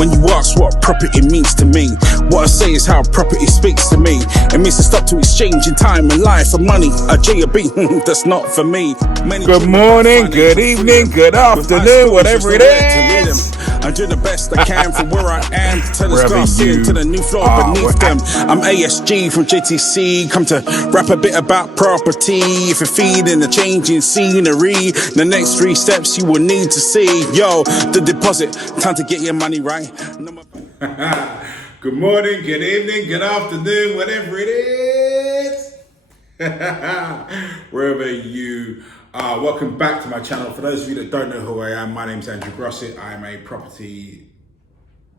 when you ask what property means to me. What I say is how property speaks to me. It means to stop to exchanging time and life for money. A J or B, that's not for me. Good morning, good evening, good afternoon, whatever it is. I do the best I can from where I am to turn the Wherever stars you into the new floor beneath them. I'm ASG from JTC, come to rap a bit about property. If you're feeding the changing scenery, the next 3 steps you will need to see. Yo, the deposit, time to get your money right. Good morning, good evening, good afternoon, whatever it is. Wherever you are, welcome back to my channel. For those of you that don't know who I am, my name is Andrew Grossett. I am a property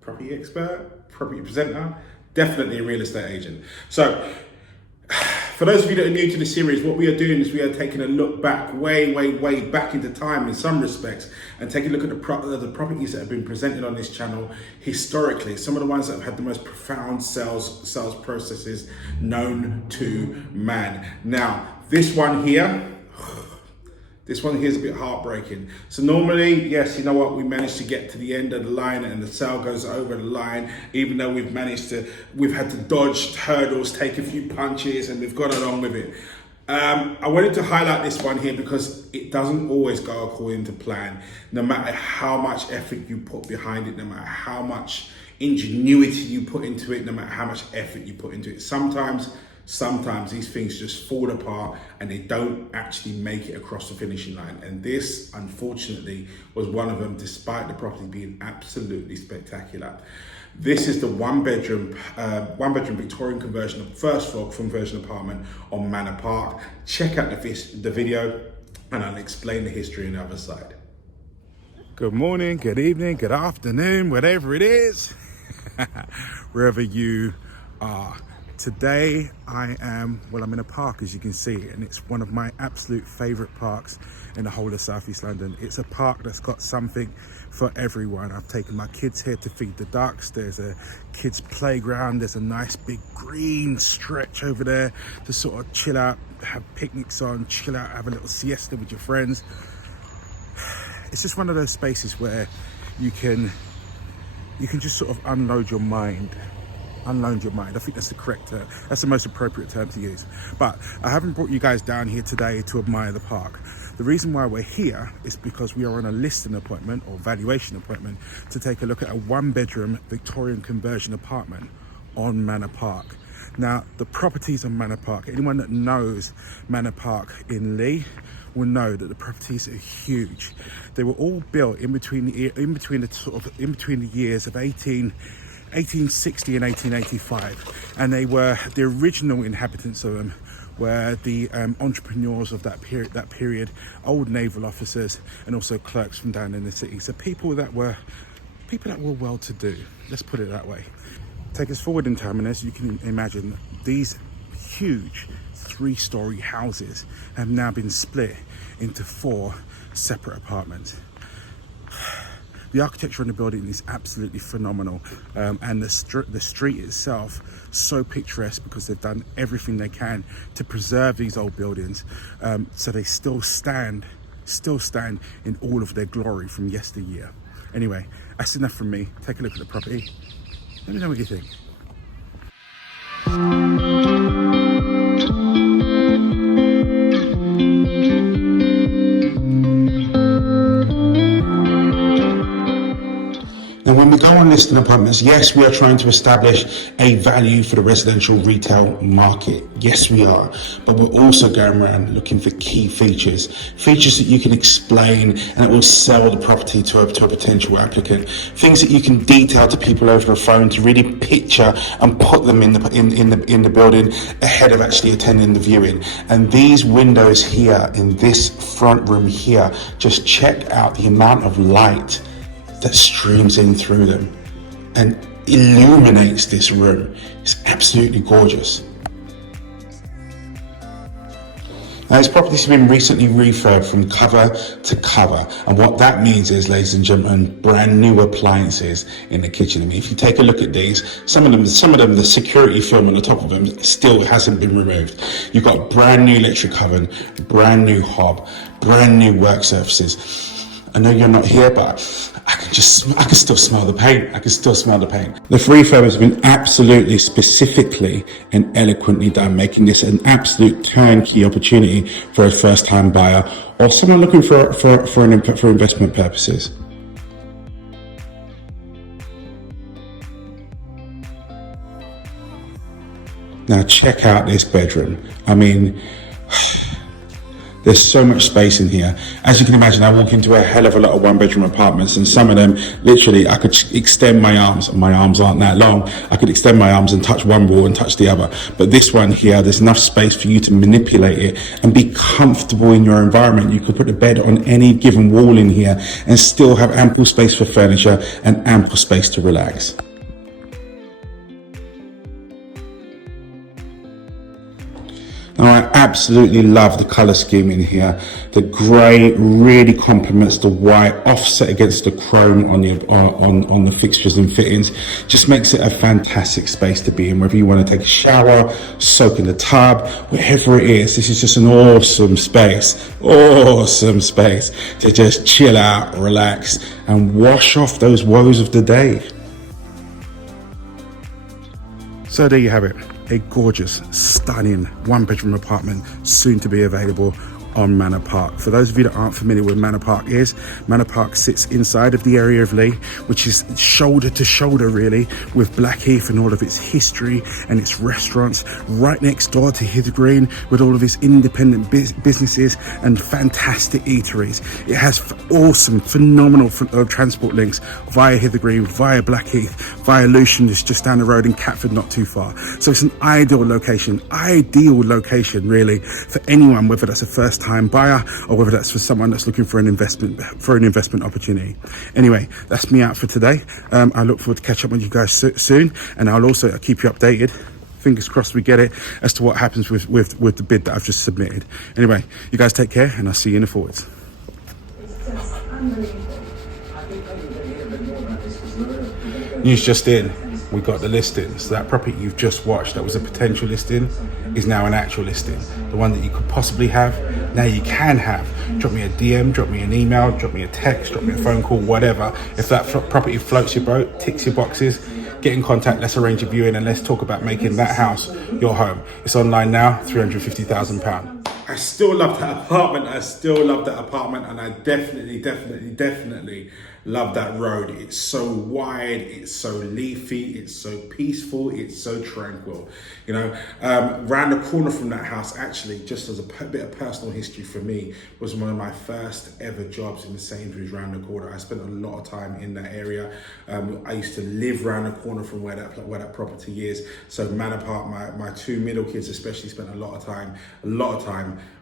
expert, property presenter, definitely a real estate agent. So, for those of you that are new to the series, what we are doing is we are taking a look back, way back into time in some respects, and taking a look at the properties that have been presented on this channel historically. Some of the ones that have had the most profound sales processes known to man. Now, this one here is a bit heartbreaking. So normally, yes, you know what, we managed to get to the end of the line and the sale goes over the line, even though we've had to dodge hurdles, take a few punches, and we've gone along with it. I wanted to highlight this one here because it doesn't always go according to plan. No matter how much effort you put behind it, no matter how much ingenuity you put into it, no matter how much effort you put into it, sometimes these things just fall apart and they don't actually make it across the finishing line. And this, unfortunately, was one of them, despite the property being absolutely spectacular. This is the one bedroom Victorian conversion of first floor conversion apartment on Manor Park. Check out the video and I'll explain the history on the other side. Good morning, good evening, good afternoon, whatever it is, wherever you are. Today I'm in a park, as you can see, and it's one of my absolute favorite parks in the whole of Southeast London. It's a park that's got something for everyone. I've taken my kids here to feed the ducks. There's a kids playground. There's a nice big green stretch over there to sort of chill out, have picnics on, chill out, have a little siesta with your friends. It's just one of those spaces where you can just sort of unload your mind. I think that's the correct term. That's the most appropriate term to use. But I haven't brought you guys down here today to admire the park. The reason why we're here is because we are on a listing appointment or valuation appointment to take a look at a 1-bedroom Victorian conversion apartment on Manor Park. Now, the properties on Manor Park, anyone that knows Manor Park in Lee will know that the properties are huge. They were all built in between the years of 1860 and 1885, and they were the original inhabitants of them were the entrepreneurs of that period, old naval officers and also clerks from down in the city. So people that were well to do, let's put it that way. Take us forward in time, and as you can imagine, these huge 3-story houses have now been split into 4 separate apartments. The architecture on the building is absolutely phenomenal, and the street itself so picturesque because they've done everything they can to preserve these old buildings, so they still stand in all of their glory from yesteryear. Anyway, that's enough from me. Take a look at the property. Let me know what you think. Now, when we go on listing appointments, yes, we are trying to establish a value for the residential retail market. Yes, we are. But we're also going around looking for key features that you can explain and it will sell the property to a potential applicant. Things that you can detail to people over the phone to really picture and put them in the building ahead of actually attending the viewing. And these windows here in this front room here, just check out the amount of light that streams in through them and illuminates this room. It's absolutely gorgeous. Now, this property has been recently refurbed from cover to cover, and what that means is, ladies and gentlemen, brand new appliances in the kitchen. I mean, if you take a look at these, some of them, the security film on the top of them still hasn't been removed. You've got brand new electric oven, brand new hob, brand new work surfaces. I know you're not here, but I can still smell the paint. I can still smell the paint. The refurb has been absolutely specifically and eloquently done, making this an absolute turnkey opportunity for a first-time buyer or someone looking for investment purposes. Now check out this bedroom. I mean, there's so much space in here. As you can imagine, I walk into a hell of a lot of one-bedroom apartments, and some of them, literally, I could extend my arms. My arms aren't that long. I could extend my arms and touch one wall and touch the other. But this one here, there's enough space for you to manipulate it and be comfortable in your environment. You could put a bed on any given wall in here and still have ample space for furniture and ample space to relax. Now, I absolutely love the color scheme in here. The grey really complements the white, offset against the chrome on the fixtures and fittings. Just makes it a fantastic space to be in, whether you want to take a shower, soak in the tub, whatever it is. This is just an awesome space to just chill out, relax, and wash off those woes of the day. So there you have it, a gorgeous, stunning one-bedroom apartment soon to be available on Manor Park. For those of you that aren't familiar with Manor Park Manor Park sits inside of the area of Lee, which is shoulder to shoulder really with Blackheath and all of its history and its restaurants, right next door to Hither Green with all of its independent businesses and fantastic eateries. It has awesome, phenomenal transport links via Hither Green, via Blackheath, via Lucian, just down the road, in Catford not too far. So it's an ideal location really for anyone, whether that's a first time buyer or whether that's for someone that's looking for an investment opportunity. Anyway, that's me out for today. I look forward to catch up with you guys soon, and I'll also keep you updated. Fingers crossed we get it as to what happens with the bid that I've just submitted. Anyway, you guys take care, and I'll see you in the forwards. News just in. We got the listing. So that property you've just watched, that was a potential listing, is now an actual listing. The one that you could possibly have, now you can have. Drop me a DM, drop me an email, drop me a text, drop me a phone call, whatever. If that property floats your boat, ticks your boxes, get in contact, let's arrange a viewing, and let's talk about making that house your home. It's online now, £350,000. I still love that apartment. And I definitely love that road. It's so wide, it's so leafy, it's so peaceful, it's so tranquil. You know, round the corner from that house, actually, just as a bit of personal history for me, was one of my first ever jobs in the Sainsbury's round the corner. I spent a lot of time in that area. I used to live round the corner from where that property is. So Manor Park, my two middle kids especially spent a lot of time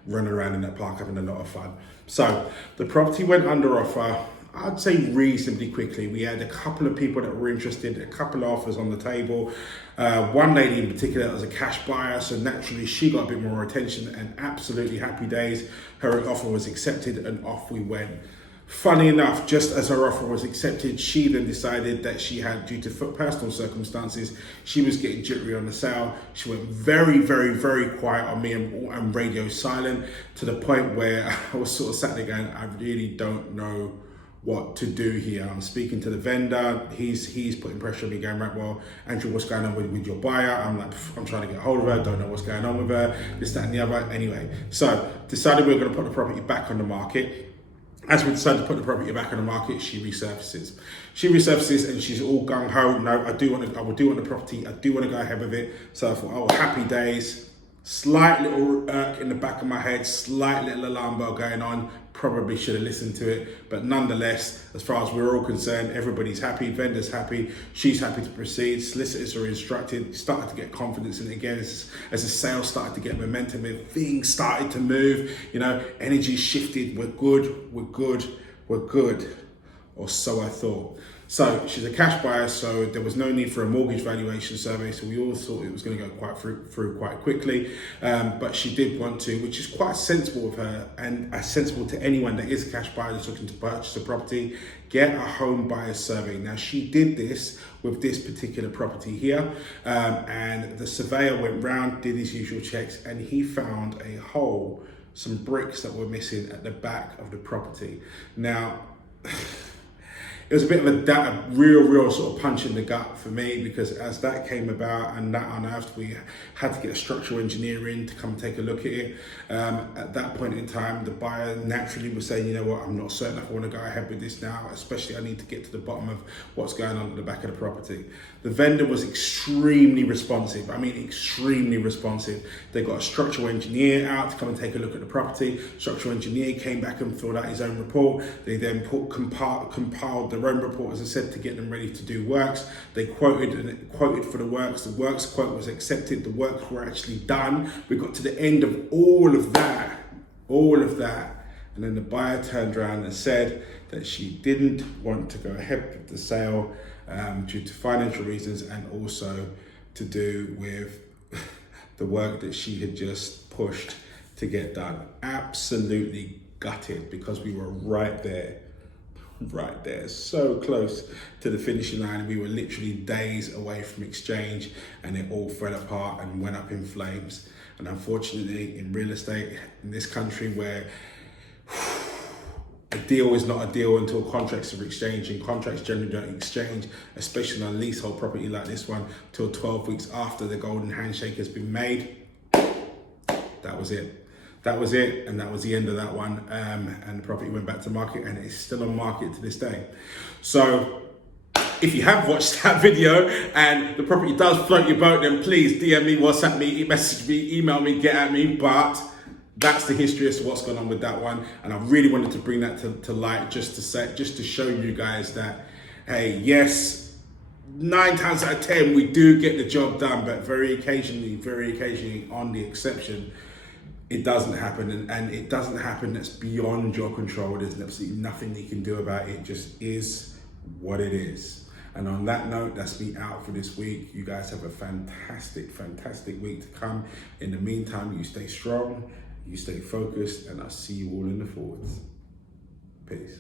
running around in that park, having a lot of fun. So the property went under offer, I'd say reasonably quickly. We had a couple of people that were interested, a couple of offers on the table. One lady in particular was a cash buyer, so naturally she got a bit more attention, and absolutely happy days. Her offer was accepted and off we went. Funny enough, just as her offer was accepted, she then decided that she had, due to personal circumstances, she was getting jittery on the sale. She went very quiet on me and radio silent, to the point where I was sort of sat there going, I really don't know what to do here. I'm speaking to the vendor. He's putting pressure on me, going, right, well, Andrew, what's going on with your buyer? I'm like, I'm trying to get hold of her. Don't know what's going on with her. This, that, and the other. Anyway, so decided we were going to put the property back on the market. As we decided to put the property back on the market, she resurfaces, and she's all gung ho. No, I will do on the property. I do want to go ahead with it. So I thought, oh, happy days. Slight little irk in the back of my head, slight little alarm bell going on. Probably should have listened to it, but nonetheless, as far as we're all concerned, everybody's happy, vendor's happy, she's happy to proceed, solicitors are instructed, started to get confidence in it again as the sales started to get momentum, things started to move, you know, energy shifted, we're good, or so I thought. So she's a cash buyer, so there was no need for a mortgage valuation survey, so we all thought it was going to go through quite quickly, but she did want to, which is quite sensible of her, and sensible to anyone that is a cash buyer that's looking to purchase a property, get a home buyer survey. Now she did this with this particular property here, and the surveyor went round, did his usual checks, and he found some bricks that were missing at the back of the property. Now, it was a bit of a real sort of punch in the gut for me, because as that came about and that unearthed, we had to get a structural engineer in to come take a look at it. At that point in time, the buyer naturally was saying, you know what, I'm not certain if I want to go ahead with this now, especially I need to get to the bottom of what's going on at the back of the property. The vendor was extremely responsive. I mean, extremely responsive. They got a structural engineer out to come and take a look at the property. Structural engineer came back and filled out his own report. They then compiled their own report, as I said, to get them ready to do works. They quoted for the works. The works quote was accepted. The works were actually done. We got to the end of all of that. And then the buyer turned around and said that she didn't want to go ahead with the sale due to financial reasons, and also to do with the work that she had just pushed to get done. Absolutely gutted, because we were right there, so close to the finishing line. We were literally days away from exchange, and it all fell apart and went up in flames. And unfortunately, in real estate in this country, where a deal is not a deal until contracts are exchanged, and contracts generally don't exchange, especially on a leasehold property like this one, till 12 weeks after the golden handshake has been made. That was it, and that was the end of that one. And the property went back to market, and it's still on market to this day. So if you have watched that video and the property does float your boat, then please DM me, WhatsApp me, message me, email me, get at me. But that's the history as to what's going on with that one. And I really wanted to bring that to light, just to show you guys that, hey, yes, 9 times out of 10, we do get the job done, but very occasionally on the exception, it doesn't happen. And it doesn't happen, that's beyond your control. There's absolutely nothing you can do about it. It just is what it is. And on that note, that's me out for this week. You guys have a fantastic week to come. In the meantime, you stay strong, you stay focused, and I'll see you all in the forwards. Peace.